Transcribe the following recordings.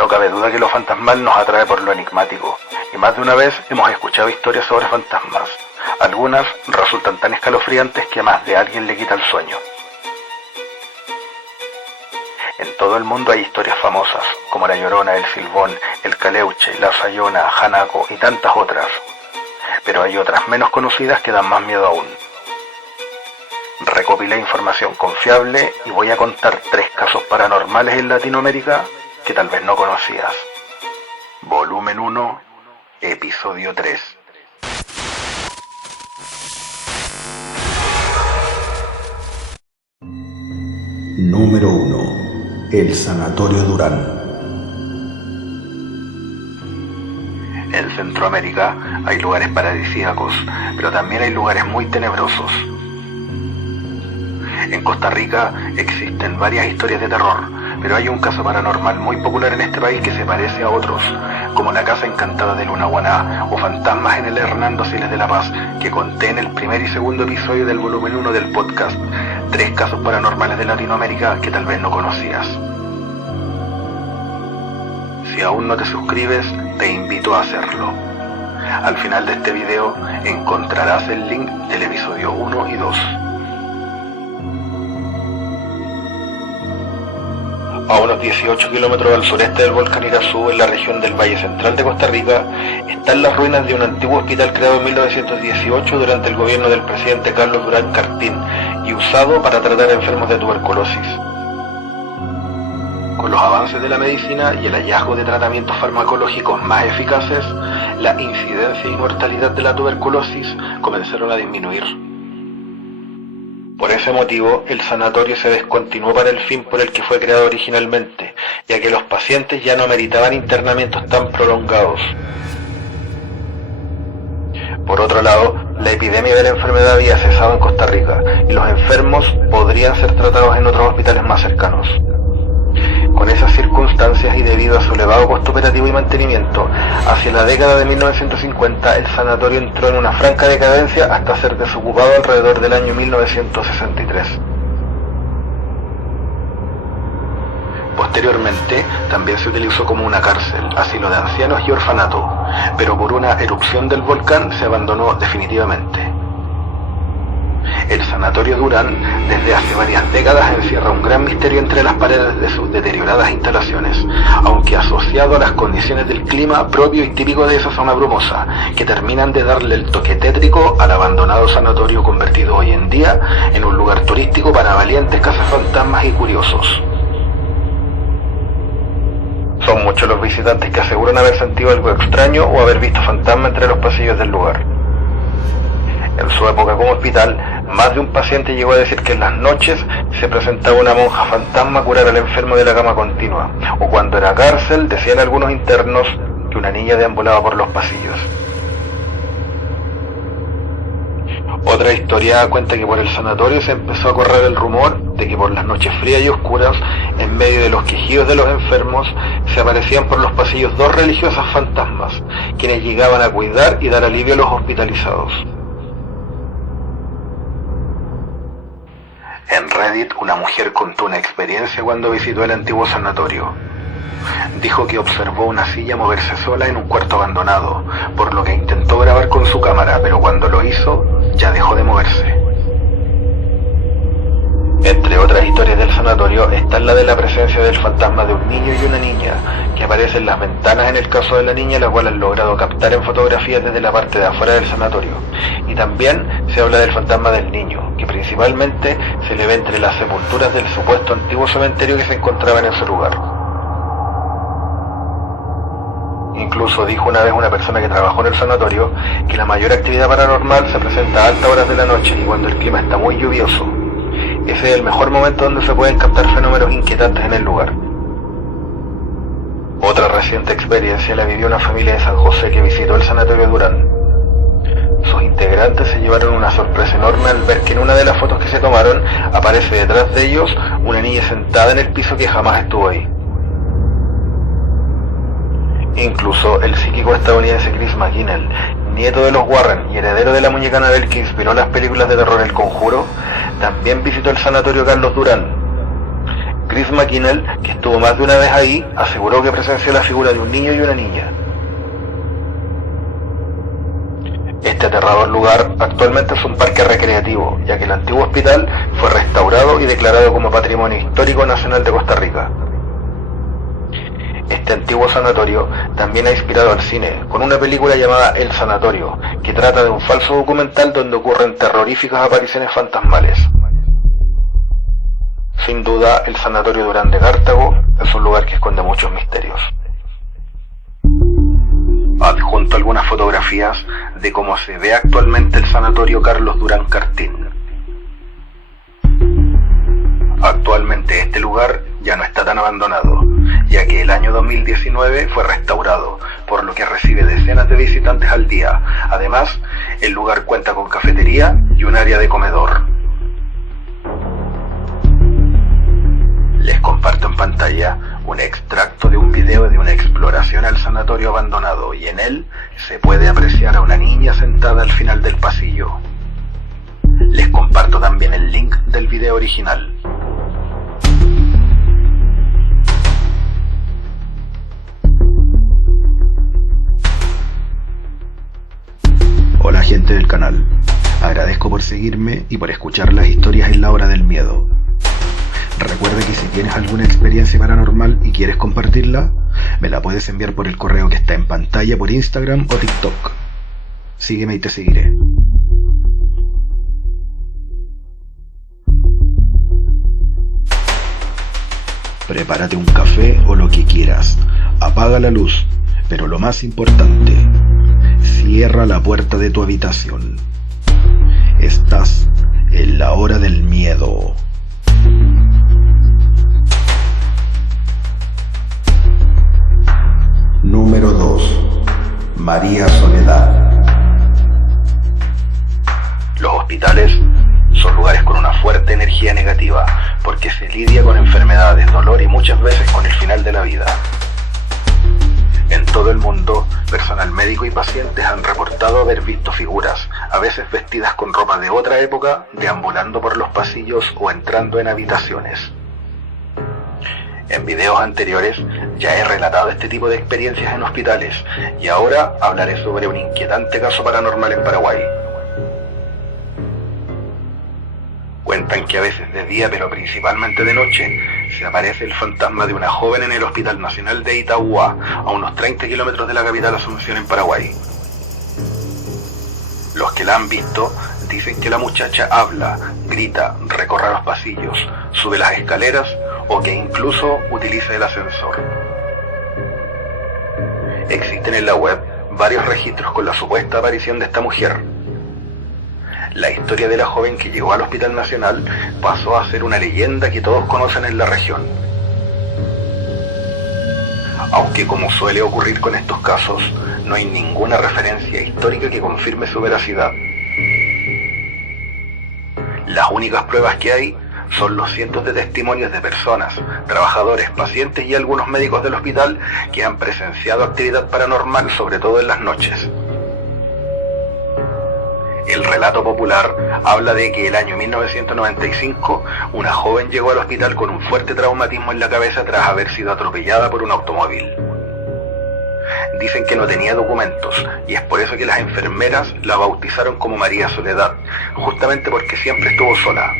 No cabe duda que lo fantasmal nos atrae por lo enigmático, y más de una vez hemos escuchado historias sobre fantasmas. Algunas resultan tan escalofriantes que a más de alguien le quita el sueño. En todo el mundo hay historias famosas, como La Llorona, El Silbón, El Caleuche, La Sayona, Hanako y tantas otras. Pero hay otras menos conocidas que dan más miedo aún. Recopilé información confiable y voy a contar 3 casos paranormales en Latinoamérica que tal vez no conocías. Volumen 1, Episodio 3. Número 1. El Sanatorio Durán. En Centroamérica hay lugares paradisíacos, pero también hay lugares muy tenebrosos. En Costa Rica existen varias historias de terror, pero hay un caso paranormal muy popular en este país que se parece a otros, como la Casa Encantada de Lunahuaná o Fantasmas en el Hernando Siles de la Paz, que conté en el primer y segundo episodio del volumen 1 del podcast. 3 casos paranormales de Latinoamérica que tal vez no conocías. Si aún no te suscribes, te invito a hacerlo. Al final de este video encontrarás el link del episodio 1 y 2. A unos 18 kilómetros al sureste del volcán Irazú, en la región del Valle Central de Costa Rica, están las ruinas de un antiguo hospital creado en 1918 durante el gobierno del presidente Carlos Durán Carpín y usado para tratar enfermos de tuberculosis. Con los avances de la medicina y el hallazgo de tratamientos farmacológicos más eficaces, la incidencia y mortalidad de la tuberculosis comenzaron a disminuir. Por ese motivo, el sanatorio se descontinuó para el fin por el que fue creado originalmente, ya que los pacientes ya no meritaban internamientos tan prolongados. Por otro lado, la epidemia de la enfermedad había cesado en Costa Rica y los enfermos podrían ser tratados en otros hospitales más cercanos. Con esas circunstancias y debido a su elevado costo operativo y mantenimiento, hacia la década de 1950 el sanatorio entró en una franca decadencia hasta ser desocupado alrededor del año 1963. Posteriormente, también se utilizó como una cárcel, asilo de ancianos y orfanato, pero por una erupción del volcán se abandonó definitivamente. El Sanatorio Durán, desde hace varias décadas, encierra un gran misterio entre las paredes de sus deterioradas instalaciones, aunque asociado a las condiciones del clima propio y típico de esa zona brumosa, que terminan de darle el toque tétrico al abandonado sanatorio convertido hoy en día en un lugar turístico para valientes cazafantasmas y curiosos. Son muchos los visitantes que aseguran haber sentido algo extraño o haber visto fantasmas entre los pasillos del lugar. En su época como hospital, más de un paciente llegó a decir que en las noches se presentaba una monja fantasma a curar al enfermo de la cama continua, o cuando era cárcel, decían algunos internos que una niña deambulaba por los pasillos. Otra historia cuenta que por el sanatorio se empezó a correr el rumor de que por las noches frías y oscuras, en medio de los quejidos de los enfermos, se aparecían por los pasillos 2 religiosas fantasmas, quienes llegaban a cuidar y dar alivio a los hospitalizados. En Reddit, una mujer contó una experiencia cuando visitó el antiguo sanatorio. Dijo que observó una silla moverse sola en un cuarto abandonado, por lo que intentó grabar con su cámara, pero cuando lo hizo, ya dejó de moverse. Entre otras historias del sanatorio está la de la presencia del fantasma de un niño y una niña, que aparece en las ventanas en el caso de la niña, la cual han logrado captar en fotografías desde la parte de afuera del sanatorio. Y también se habla del fantasma del niño, que principalmente se le ve entre las sepulturas del supuesto antiguo cementerio que se encontraba en ese lugar. Incluso dijo una vez una persona que trabajó en el sanatorio que la mayor actividad paranormal se presenta a altas horas de la noche y cuando el clima está muy lluvioso. Ese es el mejor momento donde se pueden captar fenómenos inquietantes en el lugar. Otra reciente experiencia la vivió una familia de San José que visitó el Sanatorio Durán. Sus integrantes se llevaron una sorpresa enorme al ver que en una de las fotos que se tomaron aparece detrás de ellos una niña sentada en el piso que jamás estuvo ahí. Incluso el psíquico estadounidense Chris McGinnell, nieto de los Warren y heredero de la muñeca Annabelle que inspiró las películas de terror El Conjuro, también visitó el Sanatorio Carlos Durán. Chris McKinnell, que estuvo más de una vez ahí, aseguró que presenció la figura de un niño y una niña. Este aterrador lugar actualmente es un parque recreativo, ya que el antiguo hospital fue restaurado y declarado como Patrimonio Histórico Nacional de Costa Rica. Este antiguo sanatorio también ha inspirado al cine, con una película llamada El Sanatorio, que trata de un falso documental donde ocurren terroríficas apariciones fantasmales. Sin duda, el Sanatorio Durán de Cartago es un lugar que esconde muchos misterios. Adjunto algunas fotografías de cómo se ve actualmente el Sanatorio Carlos Durán Cartín. Actualmente este lugar ya no está tan abandonado, ya que el año 2019 fue restaurado, por lo que recibe decenas de visitantes al día. Además, el lugar cuenta con cafetería y un área de comedor. Les comparto en pantalla un extracto de un video de una exploración al sanatorio abandonado, y en él se puede apreciar a una niña sentada al final del pasillo. Les comparto también el link del video original. Hola gente del canal, agradezco por seguirme y por escuchar las historias en la hora del miedo. Recuerda que si tienes alguna experiencia paranormal y quieres compartirla, me la puedes enviar por el correo que está en pantalla por Instagram o TikTok. Sígueme y te seguiré. Prepárate un café o lo que quieras. Apaga la luz, pero lo más importante, cierra la puerta de tu habitación. Estás en la hora del miedo. Número 2. María Soledad. Los hospitales son lugares con una fuerte energía negativa, porque se lidia con enfermedades, dolor y muchas veces con el final de la vida. En todo el mundo, personal médico y pacientes han reportado haber visto figuras, a veces vestidas con ropa de otra época, deambulando por los pasillos o entrando en habitaciones. En videos anteriores ya he relatado este tipo de experiencias en hospitales, y ahora hablaré sobre un inquietante caso paranormal en Paraguay. Cuentan que a veces de día, pero principalmente de noche, se aparece el fantasma de una joven en el Hospital Nacional de Itagua, a unos 30 kilómetros de la capital Asunción en Paraguay. Los que la han visto dicen que la muchacha habla, grita, recorre los pasillos, sube las escaleras o que incluso utiliza el ascensor. Existen en la web varios registros con la supuesta aparición de esta mujer. La historia de la joven que llegó al Hospital Nacional pasó a ser una leyenda que todos conocen en la región. Aunque, como suele ocurrir con estos casos, no hay ninguna referencia histórica que confirme su veracidad. Las únicas pruebas que hay son los cientos de testimonios de personas, trabajadores, pacientes y algunos médicos del hospital que han presenciado actividad paranormal, sobre todo en las noches. El relato popular habla de que el año 1995 una joven llegó al hospital con un fuerte traumatismo en la cabeza tras haber sido atropellada por un automóvil. Dicen que no tenía documentos y es por eso que las enfermeras la bautizaron como María Soledad, justamente porque siempre estuvo sola.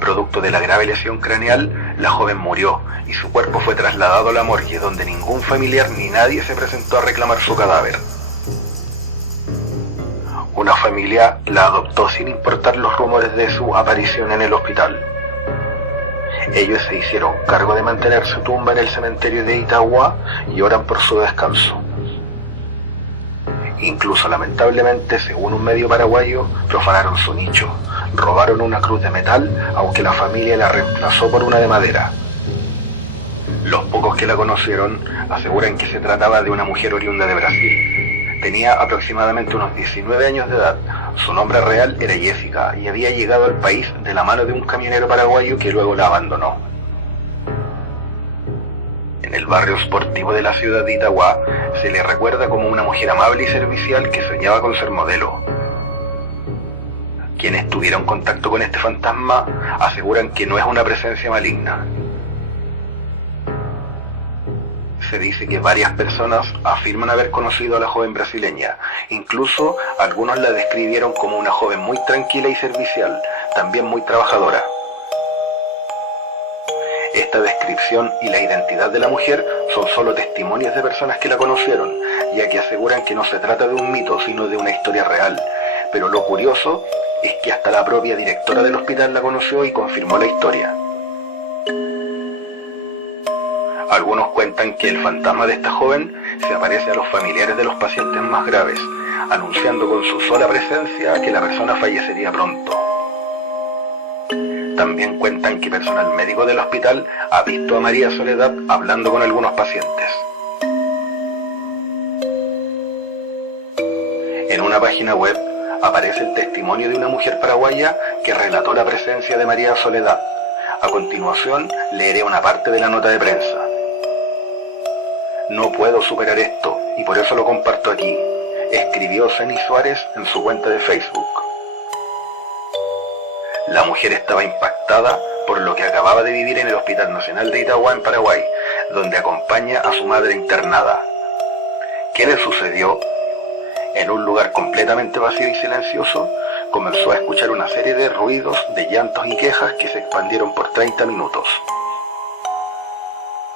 Producto de la grave lesión craneal, la joven murió y su cuerpo fue trasladado a la morgue, donde ningún familiar ni nadie se presentó a reclamar su cadáver. Una familia la adoptó sin importar los rumores de su aparición en el hospital. Ellos se hicieron cargo de mantener su tumba en el cementerio de Itagua y oran por su descanso. Incluso, lamentablemente, según un medio paraguayo, profanaron su nicho, robaron una cruz de metal, aunque la familia la reemplazó por una de madera. Los pocos que la conocieron aseguran que se trataba de una mujer oriunda de Brasil. Tenía aproximadamente unos 19 años de edad. Su nombre real era Jessica y había llegado al país de la mano de un camionero paraguayo que luego la abandonó. En el barrio sportivo de la ciudad de Itagua se le recuerda como una mujer amable y servicial que soñaba con ser modelo. Quienes tuvieron contacto con este fantasma aseguran que no es una presencia maligna. Se dice que varias personas afirman haber conocido a la joven brasileña. Incluso algunos la describieron como una joven muy tranquila y servicial, también muy trabajadora. Esta descripción y la identidad de la mujer son solo testimonios de personas que la conocieron, ya que aseguran que no se trata de un mito, sino de una historia real. Pero lo curioso es que hasta la propia directora del hospital la conoció y confirmó la historia. Algunos cuentan que el fantasma de esta joven se aparece a los familiares de los pacientes más graves, anunciando con su sola presencia que la persona fallecería pronto. También cuentan que personal médico del hospital ha visto a María Soledad hablando con algunos pacientes. En una página web aparece el testimonio de una mujer paraguaya que relató la presencia de María Soledad. A continuación leeré una parte de la nota de prensa. No puedo superar esto y por eso lo comparto aquí, escribió Ceni Suárez en su cuenta de Facebook. La mujer estaba impactada por lo que acababa de vivir en el Hospital Nacional de Itagua, en Paraguay, donde acompaña a su madre internada. ¿Qué le sucedió? En un lugar completamente vacío y silencioso, comenzó a escuchar una serie de ruidos, de llantos y quejas que se expandieron por 30 minutos.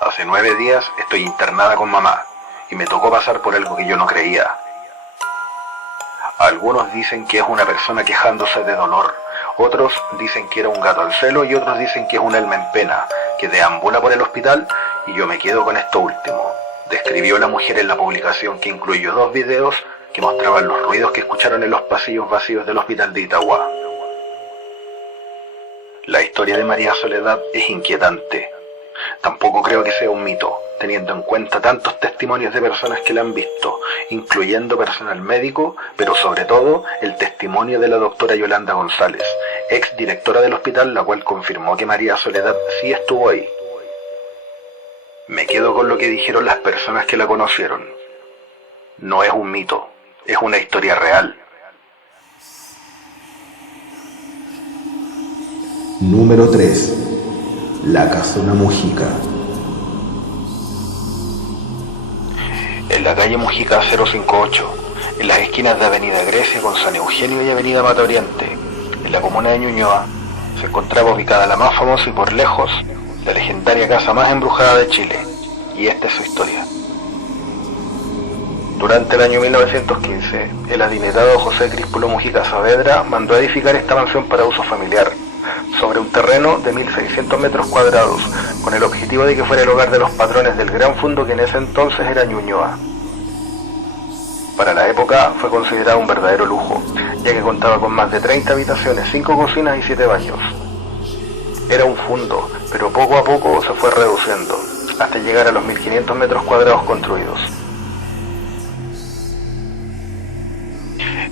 Hace 9 días estoy internada con mamá y me tocó pasar por algo que yo no creía. Algunos dicen que es una persona quejándose de dolor, otros dicen que era un gato al celo y otros dicen que es un alma en pena que deambula por el hospital y yo me quedo con esto último, describió la mujer en la publicación que incluyó 2 videos que mostraban los ruidos que escucharon en los pasillos vacíos del hospital de Itagua. La historia de María Soledad es inquietante. Tampoco creo que sea un mito, teniendo en cuenta tantos testimonios de personas que la han visto, incluyendo personal médico, pero sobre todo el testimonio de la doctora Yolanda González, ex directora del hospital, la cual confirmó que María Soledad sí estuvo ahí. Me quedo con lo que dijeron las personas que la conocieron. No es un mito, es una historia real. Número 3. La Casona Mujica. En la calle Mujica 058, en las esquinas de Avenida Grecia con San Eugenio y Avenida Mata Oriente, en la comuna de Ñuñoa, se encontraba ubicada la más famosa y por lejos, la legendaria casa más embrujada de Chile, y esta es su historia. Durante el año 1915, el adinerado José Críspulo Mujica Saavedra mandó a edificar esta mansión para uso familiar, sobre un terreno de 1.600 metros cuadrados, con el objetivo de que fuera el hogar de los patrones del gran fundo que en ese entonces era Ñuñoa. Para la época fue considerado un verdadero lujo, ya que contaba con más de 30 habitaciones, 5 cocinas y 7 baños. Era un fundo, pero poco a poco se fue reduciendo, hasta llegar a los 1.500 metros cuadrados construidos.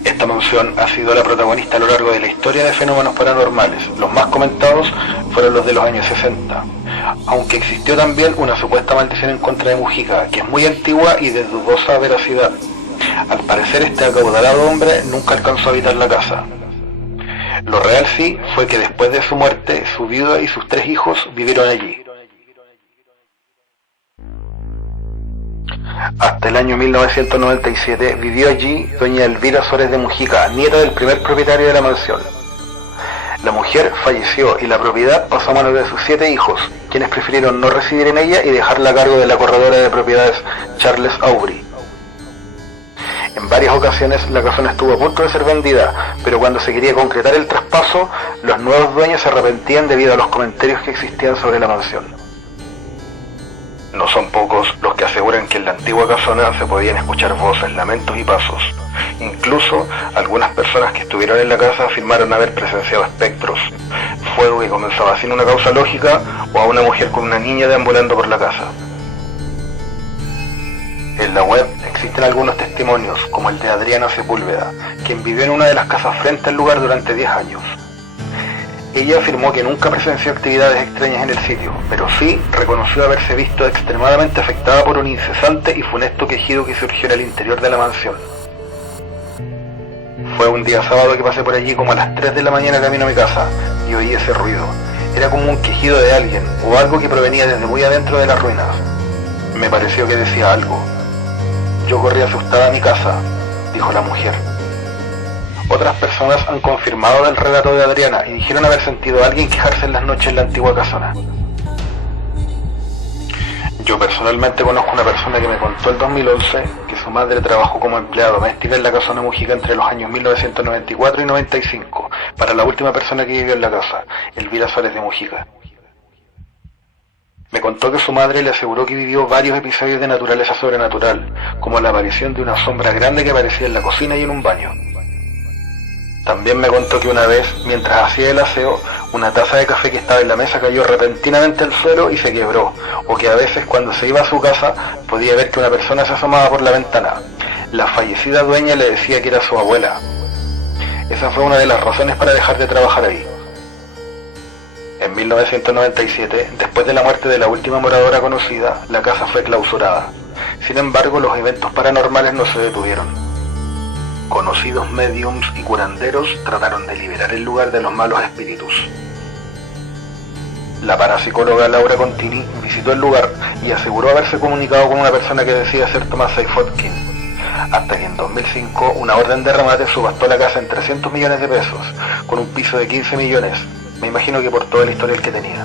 Esta mansión ha sido la protagonista a lo largo de la historia de fenómenos paranormales. Los más comentados fueron los de los años 60, aunque existió también una supuesta maldición en contra de Mujica, que es muy antigua y de dudosa veracidad. Al parecer este acaudalado hombre nunca alcanzó a habitar la casa. Lo real sí fue que después de su muerte, su viuda y sus 3 hijos vivieron allí. Hasta el año 1997 vivió allí doña Elvira Suárez de Mujica, nieta del primer propietario de la mansión. La mujer falleció y la propiedad pasó a manos de sus 7 hijos, quienes prefirieron no residir en ella y dejarla a cargo de la corredora de propiedades Charles Aubry. En varias ocasiones la casona estuvo a punto de ser vendida, pero cuando se quería concretar el traspaso, los nuevos dueños se arrepentían debido a los comentarios que existían sobre la mansión. No son pocos los que aseguran que en la antigua casona se podían escuchar voces, lamentos y pasos. Incluso algunas personas que estuvieron en la casa afirmaron haber presenciado espectros, fuego que comenzaba sin una causa lógica o a una mujer con una niña deambulando por la casa. En la web existen algunos testimonios, como el de Adriana Sepúlveda, quien vivió en una de las casas frente al lugar durante 10 años. Ella afirmó que nunca presenció actividades extrañas en el sitio, pero sí reconoció haberse visto extremadamente afectada por un incesante y funesto quejido que surgió en el interior de la mansión. Fue un día sábado que pasé por allí como a las 3 de la mañana camino a mi casa y oí ese ruido. Era como un quejido de alguien o algo que provenía desde muy adentro de las ruinas. Me pareció que decía algo. Yo corrí asustada a mi casa, dijo la mujer. Otras personas han confirmado el relato de Adriana y dijeron haber sentido a alguien quejarse en las noches en la antigua casona. Yo personalmente conozco una persona que me contó el 2011 que su madre trabajó como empleada doméstica en la casona Mujica entre los años 1994 y 95, para la última persona que vivió en la casa, Elvira Suárez de Mujica. Me contó que su madre le aseguró que vivió varios episodios de naturaleza sobrenatural, como la aparición de una sombra grande que aparecía en la cocina y en un baño. También me contó que una vez, mientras hacía el aseo, una taza de café que estaba en la mesa cayó repentinamente al suelo y se quebró, o que a veces cuando se iba a su casa podía ver que una persona se asomaba por la ventana. La fallecida dueña le decía que era su abuela. Esa fue una de las razones para dejar de trabajar ahí. En 1997, después de la muerte de la última moradora conocida, la casa fue clausurada. Sin embargo, los eventos paranormales no se detuvieron. Conocidos médiums y curanderos trataron de liberar el lugar de los malos espíritus. La parapsicóloga Laura Contini visitó el lugar y aseguró haberse comunicado con una persona que decía ser Tomás Seyfotkin, hasta que en 2005 una orden de remate subastó la casa en 300 millones de pesos, con un piso de 15 millones, me imagino que por todo el historial que tenía.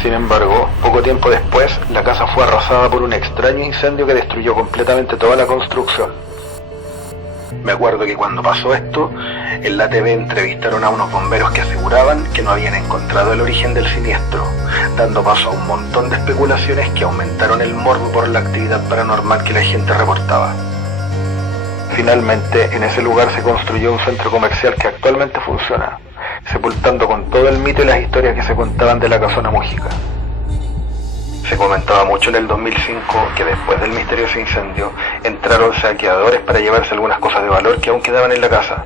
Sin embargo, poco tiempo después, la casa fue arrasada por un extraño incendio que destruyó completamente toda la construcción. Me acuerdo que cuando pasó esto, en la TV entrevistaron a unos bomberos que aseguraban que no habían encontrado el origen del siniestro, dando paso a un montón de especulaciones que aumentaron el morbo por la actividad paranormal que la gente reportaba. Finalmente, en ese lugar se construyó un centro comercial que actualmente funciona, sepultando con todo el mito y las historias que se contaban de la casona Mujica. Se comentaba mucho en el 2005 que después del misterioso incendio entraron saqueadores para llevarse algunas cosas de valor que aún quedaban en la casa,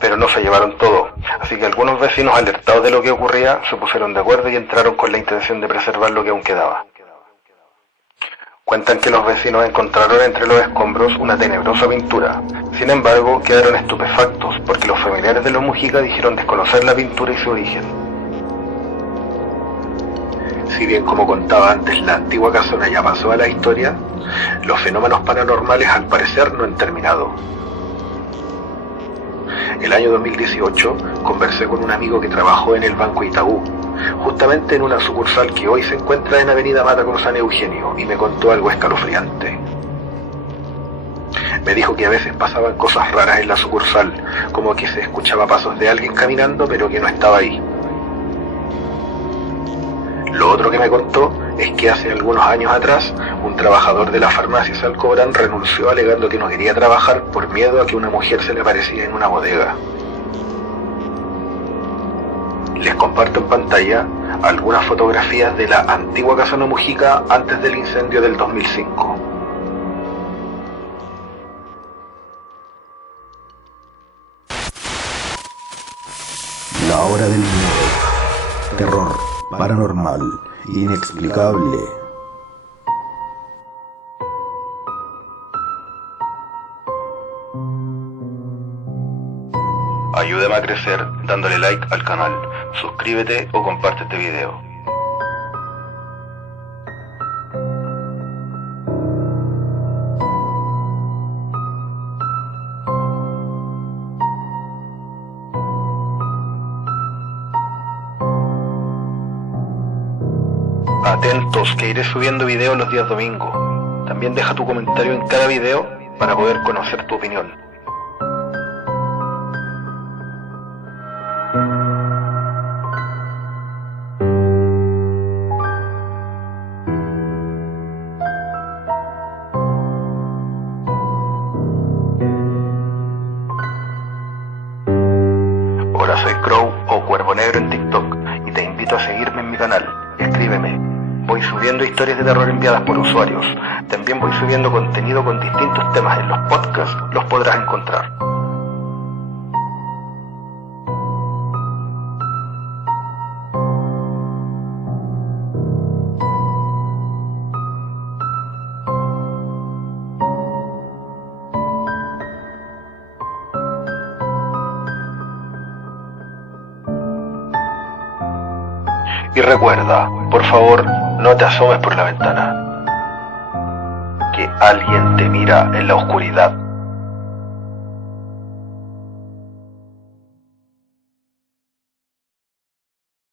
pero no se llevaron todo, así que algunos vecinos alertados de lo que ocurría se pusieron de acuerdo y entraron con la intención de preservar lo que aún quedaba. Cuentan que los vecinos encontraron entre los escombros una tenebrosa pintura. Sin embargo, quedaron estupefactos porque los familiares de los Mujica dijeron desconocer la pintura y su origen. Si bien, como contaba antes, la antigua casona ya pasó a la historia, los fenómenos paranormales al parecer no han terminado. El año 2018 conversé con un amigo que trabajó en el Banco Itaú, justamente en una sucursal que hoy se encuentra en Avenida Mata con San Eugenio, y me contó algo escalofriante. Me dijo que a veces pasaban cosas raras en la sucursal, como que se escuchaba pasos de alguien caminando pero que no estaba ahí. Lo otro que me contó es que hace algunos años atrás, un trabajador de la farmacia Salcobrán renunció alegando que no quería trabajar por miedo a que una mujer se le aparecía en una bodega. Les comparto en pantalla algunas fotografías de la antigua casona Mujica antes del incendio del 2005. La hora del miedo. Terror paranormal, inexplicable. Ayúdame a crecer dándole like al canal, suscríbete o comparte este video. Atentos que iré subiendo videos los días domingos. También deja tu comentario en cada video para poder conocer tu opinión. Hola, soy Crow o Cuervo Negro en TikTok y te invito a seguirme en mi canal. Escríbeme. Voy subiendo historias de terror enviadas por usuarios. También voy subiendo contenido con distintos temas en los podcasts, los podrás encontrar. Y recuerda, por favor, no te asomes por la ventana, que alguien te mira en la oscuridad.